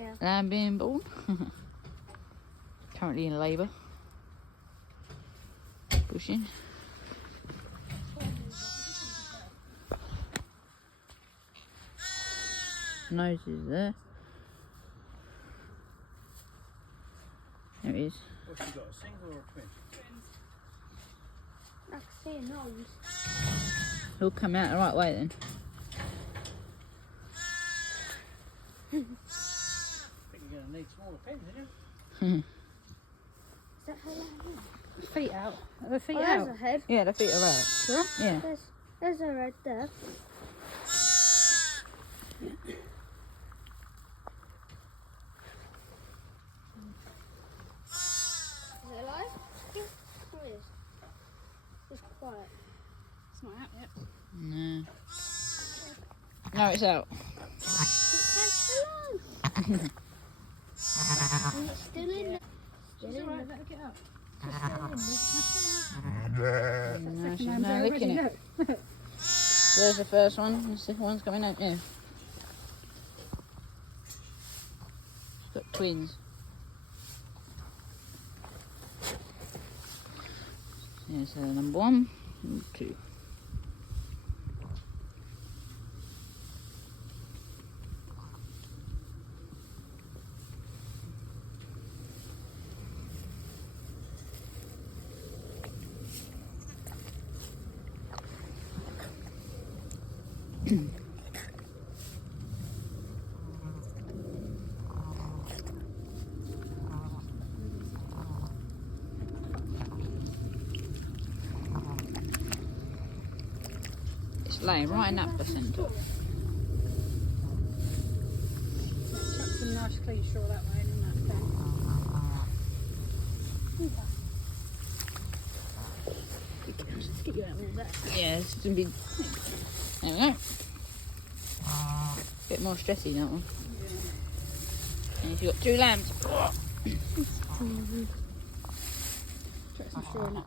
Yeah. lamb being born. Currently in labour. Pushing. Nose is there. There it is. What's she got, a single or a twin? I can see a nose. He'll come out the right way then. I think you're going to need smaller pens, isn't you? Is that her lamb? Feet out. Are the feet Oh, out? there's a head. Yeah, the feet are out. Sure. Yeah. There's her right there. Is it alive? Yeah, it is. It's quiet. It's not out yet. No. No, it's out. Hello! And it's still in there. It's alright, let her get up. No, she's Lamb's now there licking already, it. look. There's the first one. The second one's coming out. Yeah. She's got twins. Here's number 1 and 2. It's laying right in that placenta. Chuck some nice clean straw that way and that thing. Just get you out of all that. Yeah, it's gonna be. There we go. Bit more stressy that one. And if you've got 2 lambs. Chuck some straw in that.